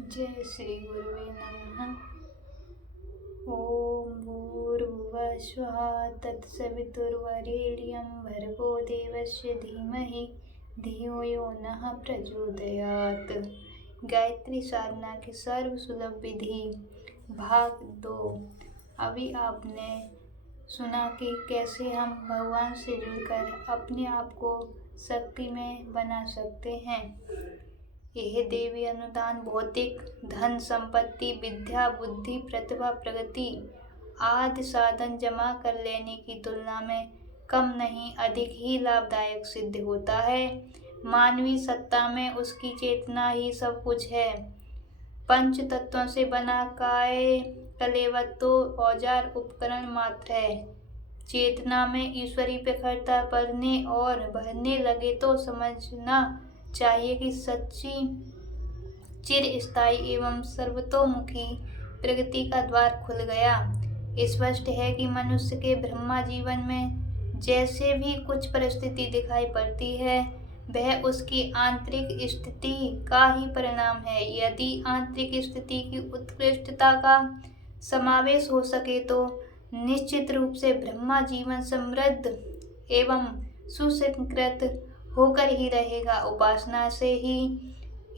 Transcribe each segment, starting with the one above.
जय श्री गुरुवे नमः। ओम भूर्भुवः स्वः तत्सवितुर्वरेण्यं भर्गो देवस्य धीमहि धियो यो नः प्रचोदयात्। गायत्री साधना की सर्व सुलभ विधि भाग 2। अभी आपने सुना कि कैसे हम भगवान से जुड़कर अपने आप को शक्ति में बना सकते हैं। यह देवी अनुदान भौतिक धन संपत्ति विद्या बुद्धि प्रतिभा प्रगति आदि साधन जमा कर लेने की तुलना में कम नहीं अधिक ही लाभदायक सिद्ध होता है। मानवीय सत्ता में उसकी चेतना ही सब कुछ है। पंच तत्वों से बना काय कलेवत तो औजार उपकरण मात्र है। चेतना में ईश्वरी प्रखरता बढ़ने और बढ़ने लगे तो समझना चाहिए कि सच्ची चिरस्थायी एवं सर्वतोमुखी प्रगति का द्वार खुल गया। स्पष्ट है कि मनुष्य के ब्रह्मा जीवन में जैसे भी कुछ परिस्थिति दिखाई पड़ती है वह उसकी आंतरिक स्थिति का ही परिणाम है। यदि आंतरिक स्थिति की उत्कृष्टता का समावेश हो सके तो निश्चित रूप से ब्रह्मा जीवन समृद्ध एवं सुसंकृत होकर ही रहेगा। उपासना से ही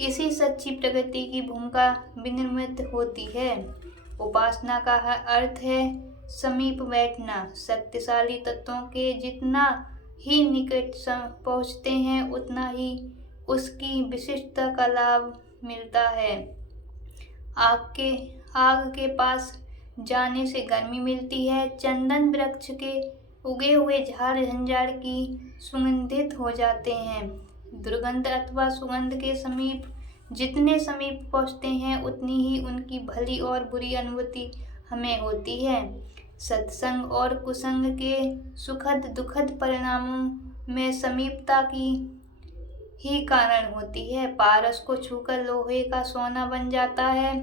इसी सच्ची प्रगति की भूमिका विनिर्मित होती है। उपासना का अर्थ है समीप बैठना। शक्तिशाली तत्वों के जितना ही निकट पहुँचते हैं उतना ही उसकी विशिष्टता का लाभ मिलता है। आग के पास जाने से गर्मी मिलती है। चंदन वृक्ष के उगे हुए झाड़ झंझाड़ की सुगंधित हो जाते हैं। दुर्गंध अथवा सुगंध के जितने समीप पहुँचते हैं उतनी ही उनकी भली और बुरी अनुभूति हमें होती है। सत्संग और कुसंग के सुखद दुखद परिणामों में समीपता की ही कारण होती है। पारस को छूकर लोहे का सोना बन जाता है।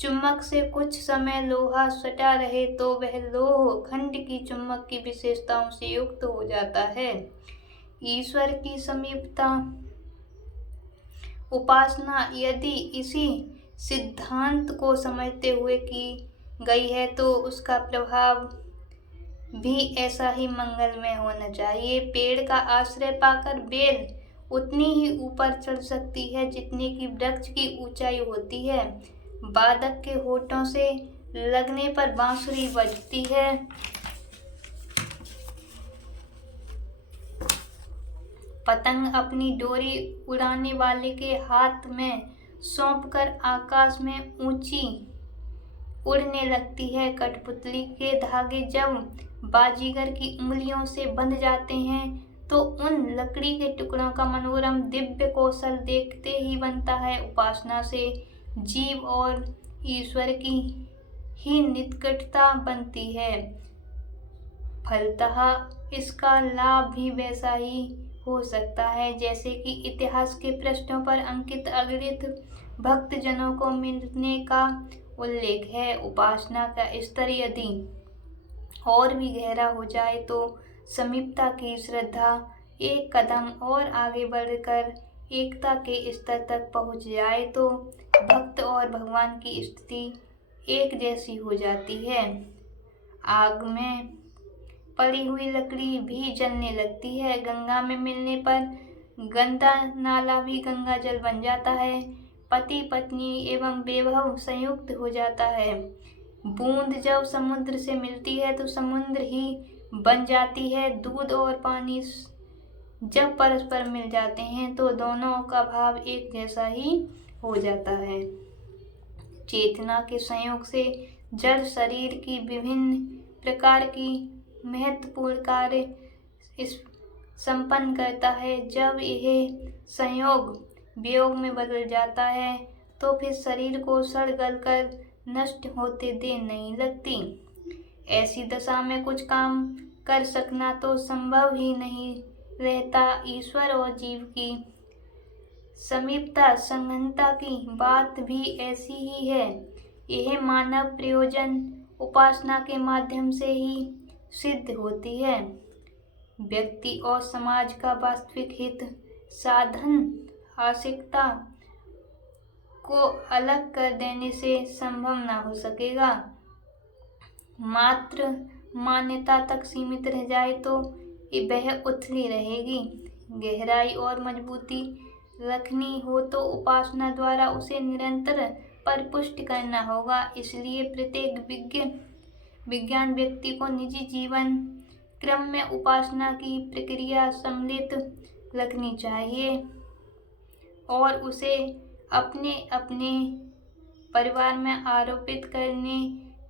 चुम्बक से कुछ समय लोहा सटा रहे तो वह लोह खंड की चुम्बक की विशेषताओं से युक्त हो जाता है। ईश्वर की समीपता उपासना यदि इसी सिद्धांत को समझते हुए की गई है तो उसका प्रभाव भी ऐसा ही मंगलमय होना चाहिए। पेड़ का आश्रय पाकर बेल उतनी ही ऊपर चढ़ सकती है जितनी की वृक्ष की ऊंचाई होती है। बादक के होठों से लगने पर बांसुरी बजती है। पतंग अपनी डोरी उड़ाने वाले के हाथ में सौंपकर आकाश में ऊंची उड़ने लगती है। कठपुतली के धागे जब बाजीगर की उंगलियों से बंध जाते हैं तो उन लकड़ी के टुकड़ों का मनोरम दिव्य कौशल देखते ही बनता है। उपासना से जीव और ईश्वर की ही निकटता बनती है। फलतः इसका लाभ भी वैसा ही हो सकता है जैसे कि इतिहास के पृष्ठों पर अंकित अगणित भक्तजनों को मिलने का उल्लेख है। उपासना का स्तर यदि और भी गहरा हो जाए तो समीपता की श्रद्धा एक कदम और आगे बढ़कर एकता के स्तर तक पहुंच जाए तो भक्त और भगवान की स्थिति एक जैसी हो जाती है। आग में पड़ी हुई लकड़ी भी जलने लगती है। गंगा में मिलने पर गंदा नाला भी गंगा जल बन जाता है। पति पत्नी एवं वैभव संयुक्त हो जाता है। बूंद जब समुद्र से मिलती है तो समुद्र ही बन जाती है। दूध और पानी जब परस्पर मिल जाते हैं तो दोनों का भाव एक जैसा ही हो जाता है। चेतना के संयोग से जड़ शरीर की विभिन्न प्रकार की महत्वपूर्ण कार्य संपन्न करता है। जब यह संयोग वियोग में बदल जाता है तो फिर शरीर को सड़ गल कर नष्ट होते देर नहीं लगती। ऐसी दशा में कुछ काम कर सकना तो संभव ही नहीं रहता। ईश्वर और जीव की समीपता संगनता की बात भी ऐसी ही है। यह मानव प्रयोजन उपासना के माध्यम से ही सिद्ध होती है। व्यक्ति और समाज का वास्तविक हित साधन आवश्यकता को अलग कर देने से संभव न हो सकेगा। मात्र मान्यता तक सीमित रह जाए तो वह उथली रहेगी। गहराई और मजबूती रखनी हो तो उपासना द्वारा उसे निरंतर परिपुष्ट करना होगा। इसलिए प्रत्येक विज्ञान व्यक्ति को निजी जीवन क्रम में उपासना की प्रक्रिया सम्मिलित रखनी चाहिए और उसे अपने अपने परिवार में आरोपित करने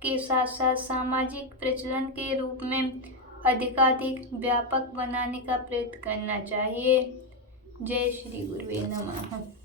के साथ साथ सामाजिक प्रचलन के रूप में अधिकाधिक व्यापक बनाने का प्रयत्न करना चाहिए। जय श्री गुरुवे नमः।